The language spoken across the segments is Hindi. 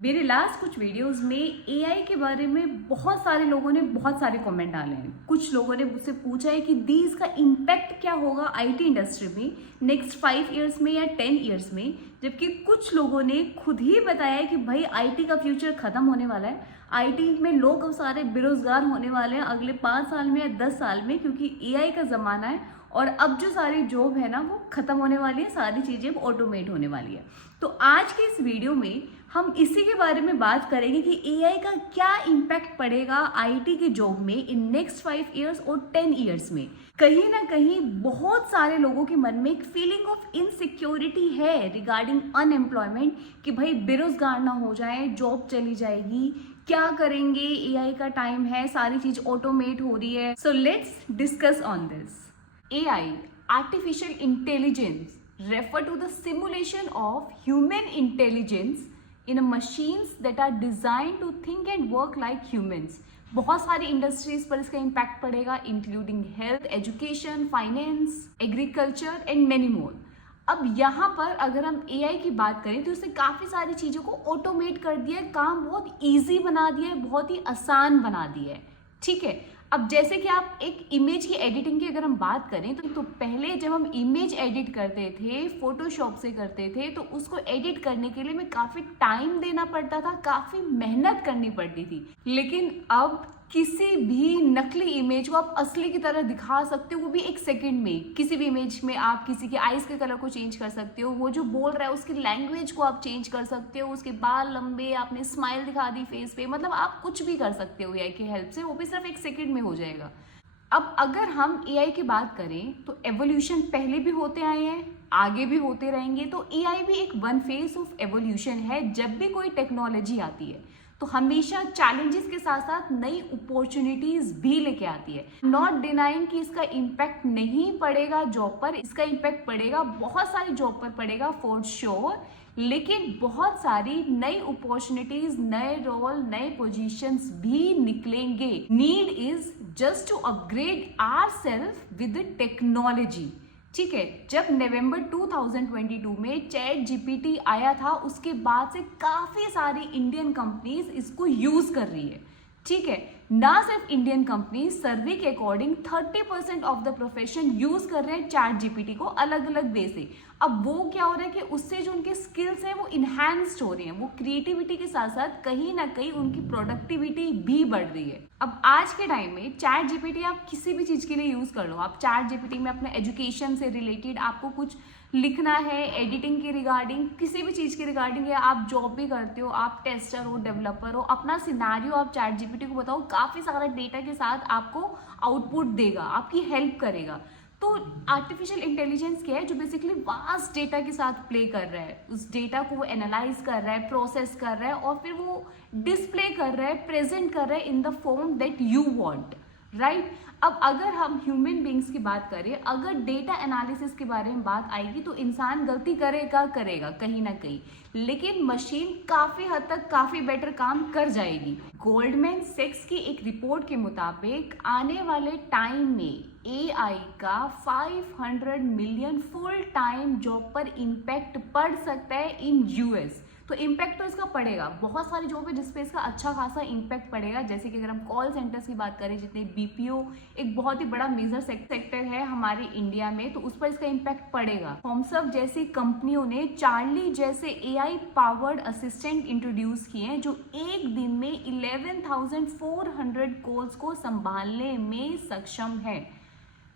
मेरे लास्ट कुछ वीडियोस में एआई के बारे में बहुत सारे लोगों ने बहुत सारे कमेंट डाले हैं। कुछ लोगों ने मुझसे पूछा है कि दी इसका इम्पैक्ट क्या होगा आईटी इंडस्ट्री में नेक्स्ट 5 इयर्स में या 10 इयर्स में, जबकि कुछ लोगों ने खुद ही बताया है कि भाई आईटी का फ्यूचर खत्म होने वाला है। आईटी में लोग सारे बेरोजगार होने वाले हैं अगले 5 साल में या 10 साल में, क्योंकि एआई का जमाना है और अब जो सारी जॉब है ना वो खत्म होने वाली है, सारी चीजें ऑटोमेट होने वाली है। तो आज के इस वीडियो में हम इसी के बारे में बात करेंगे कि एआई का क्या इम्पैक्ट पड़ेगा आईटी की जॉब में इन नेक्स्ट 5 इयर्स और 10 इयर्स में। कहीं ना कहीं बहुत सारे लोगों के मन में एक फीलिंग ऑफ इनसिक्योरिटी है रिगार्डिंग अनएम्प्लॉयमेंट, कि भाई बेरोजगार ना हो जाए, जॉब चली जाएगी, क्या करेंगे, एआई का टाइम है, सारी चीज ऑटोमेट हो रही है। So let's discuss on this. AI, artificial intelligence, refer to the simulation of human intelligence in a machines that are designed to think and work like humans. बहुत सारी इंडस्ट्रीज पर इसका इम्पैक्ट पड़ेगा, including health, education, finance, agriculture and many more. अब यहाँ पर अगर हम एआई की बात करें तो उसने काफ़ी सारी चीज़ों को ऑटोमेट कर दिया है, काम बहुत ईजी बना दिया है, बहुत ही आसान बना दिया है। ठीक है, अब जैसे कि आप एक इमेज की एडिटिंग की अगर हम बात करें तो पहले जब हम इमेज एडिट करते थे फोटोशॉप से करते थे तो उसको एडिट करने के लिए हमें काफ़ी टाइम देना पड़ता था, काफ़ी मेहनत करनी पड़ती थी। लेकिन अब किसी भी नकली इमेज को आप असली की तरह दिखा सकते हो, वो भी 1 सेकंड में। किसी भी इमेज में आप किसी के आईज के कलर को चेंज कर सकते हो, वो जो बोल रहा है उसकी लैंग्वेज को आप चेंज कर सकते हो, उसके बाल लंबे, आपने स्माइल दिखा दी फेस पे, मतलब आप कुछ भी कर सकते हो एआई की हेल्प से, वो भी सिर्फ 1 सेकंड में हो जाएगा। अब अगर हम एआई की बात करें तो एवोल्यूशन पहले भी होते आए हैं, आगे भी होते रहेंगे। तो एआई भी एक वन फेज ऑफ एवोल्यूशन है। जब भी कोई टेक्नोलॉजी आती है तो हमेशा चैलेंजेस के साथ साथ नई अपॉर्चुनिटीज भी लेके आती है। नॉट डिनाइंग कि इसका इम्पैक्ट नहीं पड़ेगा जॉब पर, इसका इम्पैक्ट पड़ेगा, बहुत सारी जॉब पर पड़ेगा फॉर श्योर, लेकिन बहुत सारी नई अपॉर्चुनिटीज, नए रोल, नए पोजीशंस भी निकलेंगे। Need is just to upgrade ourselves with technology. ठीक है, जब नवंबर 2022 में चैट जीपीटी आया था उसके बाद से काफी सारी इंडियन कंपनीज इसको यूज कर रही है। ठीक है, ना सिर्फ इंडियन कंपनी, सर्वे के according 30% of the profession use कर रहे हैं चैट जीपीटी को अलग अलग वे से। अब वो क्या हो रहा है कि उससे जो उनके स्किल्स हैं वो इन्हांस्ड हो रहे हैं, वो क्रिएटिविटी के साथ साथ कहीं ना कहीं उनकी प्रोडक्टिविटी भी बढ़ रही है। अब आज के टाइम में चैट जीपीटी आप किसी भी चीज के लिए यूज कर लो। आप चैट जीपीटी में अपने एजुकेशन से रिलेटेड आपको कुछ लिखना है, एडिटिंग के रिगार्डिंग, किसी भी चीज़ के रिगार्डिंग, या आप जॉब भी करते हो, आप टेस्टर हो, डेवलपर हो, अपना सिनारियो आप चैट जीपीटी को बताओ, काफ़ी सारा डेटा के साथ आपको आउटपुट देगा, आपकी हेल्प करेगा। तो आर्टिफिशियल इंटेलिजेंस क्या है, जो बेसिकली वास्ट डेटा के साथ प्ले कर रहा है, उस डेटा को वो एनालाइज कर रहा है, प्रोसेस कर रहा है और फिर वो डिस्प्ले कर रहा है, प्रेजेंट कर रहा है in the form that you want, right. अब अगर हम ह्यूमन बींग्स की बात करें, अगर डेटा एनालिसिस के बारे में बात आएगी तो इंसान गलती करेगा कहीं ना कहीं, लेकिन मशीन काफी हद तक काफी बेटर काम कर जाएगी। गोल्डमैन सैक्स की एक रिपोर्ट के मुताबिक आने वाले टाइम में एआई का 500 मिलियन फुल टाइम जॉब पर इम्पैक्ट पड़ सकता है इन यूएस। तो इम्पैक्ट तो इसका पड़ेगा, बहुत सारी जॉब है जिसपे इसका अच्छा खासा इम्पैक्ट पड़ेगा। जैसे कि अगर हम कॉल सेंटर्स की बात करें, जितने बीपीओ एक बहुत ही बड़ा मेजर सेक्टर है हमारे इंडिया में, तो उस पर इसका इम्पैक्ट पड़ेगा। थॉमसअप जैसी कंपनियों ने चार्ली जैसे एआई पावर्ड असिस्टेंट इंट्रोड्यूस किए हैं जो एक दिन में 11,400 कॉल्स को संभालने में सक्षम है।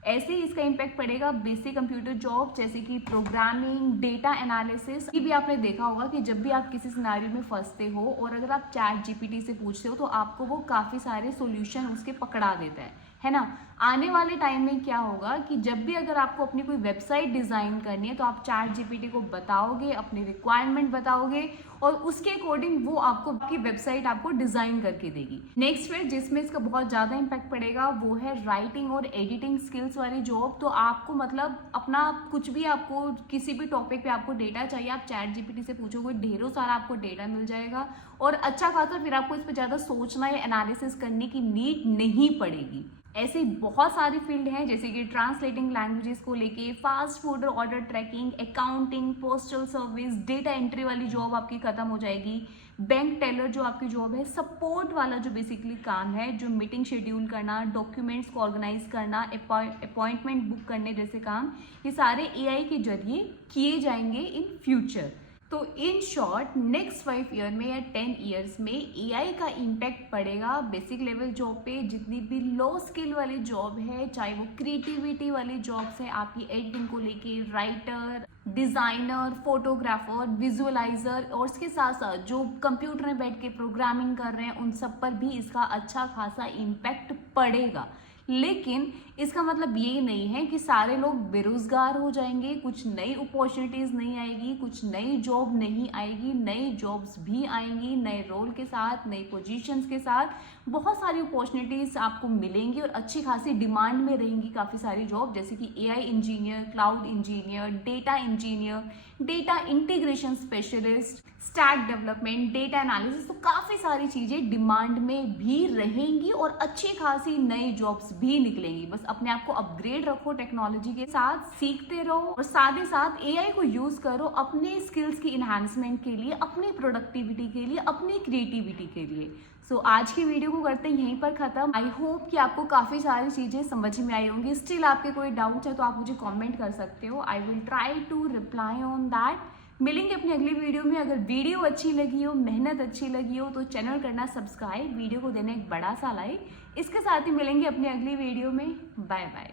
ऐसे ही इसका इम्पैक्ट पड़ेगा बेसिक कंप्यूटर जॉब जैसे कि प्रोग्रामिंग, डेटा एनालिसिस। ये भी आपने देखा होगा कि जब भी आप किसी सिनेरियो में फंसते हो और अगर आप चैट जीपीटी से पूछते हो तो आपको वो काफ़ी सारे सॉल्यूशन उसके पकड़ा देता है ना। आने वाले टाइम में क्या होगा कि जब भी अगर आपको अपनी कोई वेबसाइट डिज़ाइन करनी है तो आप चैट जीपीटी को बताओगे, अपनी रिक्वायरमेंट बताओगे और उसके अकॉर्डिंग वो आपको आपकी वेबसाइट आपको डिज़ाइन करके देगी। नेक्स्ट फिर जिसमें इसका बहुत ज़्यादा इम्पैक्ट पड़ेगा वो है राइटिंग और एडिटिंग स्किल्स वाली जॉब। तो आपको मतलब अपना कुछ भी, आपको किसी भी टॉपिक पे आपको डेटा चाहिए, आप चैट जीपीटी से पूछोगे, ढेरों सारा आपको डेटा मिल जाएगा और अच्छा खासा फिर आपको इस पर ज़्यादा सोचना या एनालिसिस करने की नीड नहीं पड़ेगी। ऐसे बहुत सारी फील्ड हैं जैसे कि ट्रांसलेटिंग लैंग्वेजेस को लेके, fast food order tracking, accounting, postal service, data entry वाली जॉब आपकी खत्म हो जाएगी, बैंक टेलर जो आपकी जॉब है, सपोर्ट वाला जो बेसिकली काम है, जो मीटिंग शेड्यूल करना, डॉक्यूमेंट्स को ऑर्गेनाइज करना, अपॉइंटमेंट बुक करने जैसे काम, ये सारे एआई के जरिए किए जाएंगे इन फ्यूचर। तो इन शॉर्ट नेक्स्ट 5 ईयर में या 10 ईयर्स में एआई का इम्पैक्ट पड़ेगा बेसिक लेवल जॉब पे। जितनी भी लो स्किल वाली जॉब है, चाहे वो क्रिएटिविटी वाली जॉब्स है, आपकी एडिटिंग को लेके, राइटर, डिज़ाइनर, फोटोग्राफर, विजुअलाइजर, और इसके साथ साथ जो कंप्यूटर में बैठ के प्रोग्रामिंग कर रहे हैं, उन सब पर भी इसका अच्छा खासा इम्पैक्ट पड़ेगा। लेकिन इसका मतलब ये नहीं है कि सारे लोग बेरोजगार हो जाएंगे, कुछ नई अपॉर्चुनिटीज़ नहीं आएगी, कुछ नई जॉब नहीं आएगी। नई जॉब्स भी आएंगी, नए रोल के साथ, नई पोजीशंस के साथ, बहुत सारी अपॉर्चुनिटीज़ आपको मिलेंगी और अच्छी खासी डिमांड में रहेंगी काफ़ी सारी जॉब, जैसे कि AI engineer, cloud engineer, data engineer, data integration specialist, stack development, data analysis. तो काफ़ी सारी चीज़ें डिमांड में भी रहेंगी और अच्छी खासी नई जॉब्स भी निकलेंगी। बस अपने आप को अपग्रेड रखो, टेक्नोलॉजी के साथ सीखते रहो और साथ ही साथ एआई को यूज करो अपने स्किल्स की इन्हांसमेंट के लिए, अपनी प्रोडक्टिविटी के लिए, अपनी क्रिएटिविटी के लिए। सो आज की वीडियो को करते हैं यहीं पर खत्म। आई होप कि आपको काफ़ी सारी चीज़ें समझ में आई होंगी। स्टिल आपके कोई डाउट है तो आप मुझे कमेंट कर सकते हो। I will try to reply on that. मिलेंगे अपनी अगली वीडियो में। अगर वीडियो अच्छी लगी हो, मेहनत अच्छी लगी हो, तो चैनल करना सब्सक्राइब, वीडियो को देना एक बड़ा सा लाइक। इसके साथ ही मिलेंगे अपनी अगली वीडियो में। Bye bye.